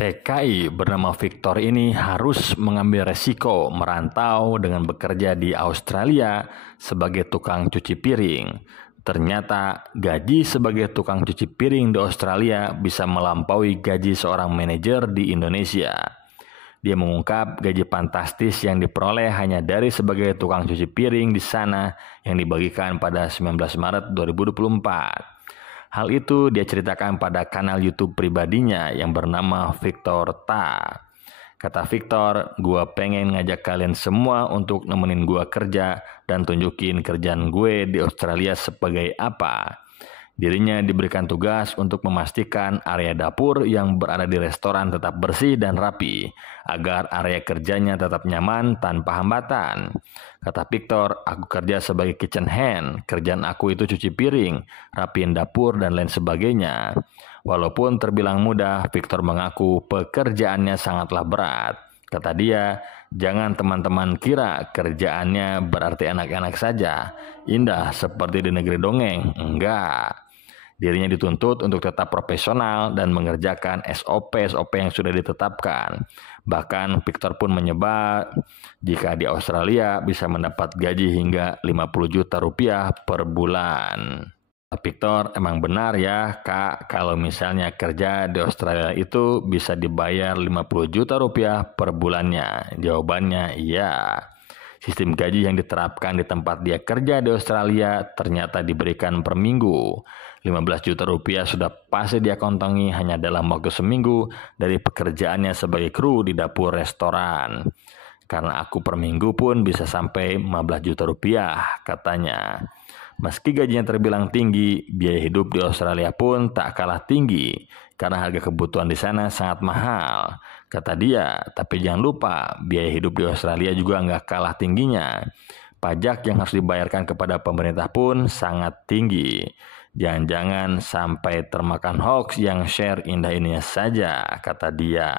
TKI bernama Victor ini harus mengambil resiko merantau dengan bekerja di Australia sebagai tukang cuci piring. Ternyata gaji sebagai tukang cuci piring di Australia bisa melampaui gaji seorang manajer di Indonesia. Dia mengungkap gaji fantastis yang diperoleh hanya dari sebagai tukang cuci piring di sana yang dibagikan pada 19 Maret 2024. Hal itu dia ceritakan pada kanal YouTube pribadinya yang bernama Victor Ta. Kata Victor, "Gua pengen ngajak kalian semua untuk nemenin gua kerja dan tunjukin kerjaan gue di Australia sebagai apa." Dirinya diberikan tugas untuk memastikan area dapur yang berada di restoran tetap bersih dan rapi, agar area kerjanya tetap nyaman tanpa hambatan. Kata Victor, "Aku kerja sebagai kitchen hand, kerjaan aku itu cuci piring, rapiin dapur, dan lain sebagainya." Walaupun terbilang mudah, Victor mengaku pekerjaannya sangatlah berat. Kata dia, "Jangan teman-teman kira kerjaannya berarti enak-enak saja, indah seperti di negeri dongeng, enggak." Dirinya dituntut untuk tetap profesional dan mengerjakan SOP-SOP yang sudah ditetapkan. Bahkan Victor pun menyebut jika di Australia bisa mendapat gaji hingga 50 juta rupiah per bulan. Victor, emang benar ya Kak, kalau misalnya kerja di Australia itu bisa dibayar 50 juta rupiah per bulannya? Jawabannya iya. Sistem gaji yang diterapkan di tempat dia kerja di Australia ternyata diberikan per minggu. 15 juta rupiah sudah pasti dia kantongi hanya dalam waktu seminggu dari pekerjaannya sebagai kru di dapur restoran. "Karena aku per minggu pun bisa sampai 15 juta rupiah," katanya. Meski gajinya terbilang tinggi, biaya hidup di Australia pun tak kalah tinggi karena harga kebutuhan di sana sangat mahal. Kata dia, tapi jangan lupa biaya hidup di Australia juga nggak kalah tingginya. Pajak yang harus dibayarkan kepada pemerintah pun sangat tinggi. Jangan-jangan sampai termakan hoax yang share indah ininya saja, kata dia.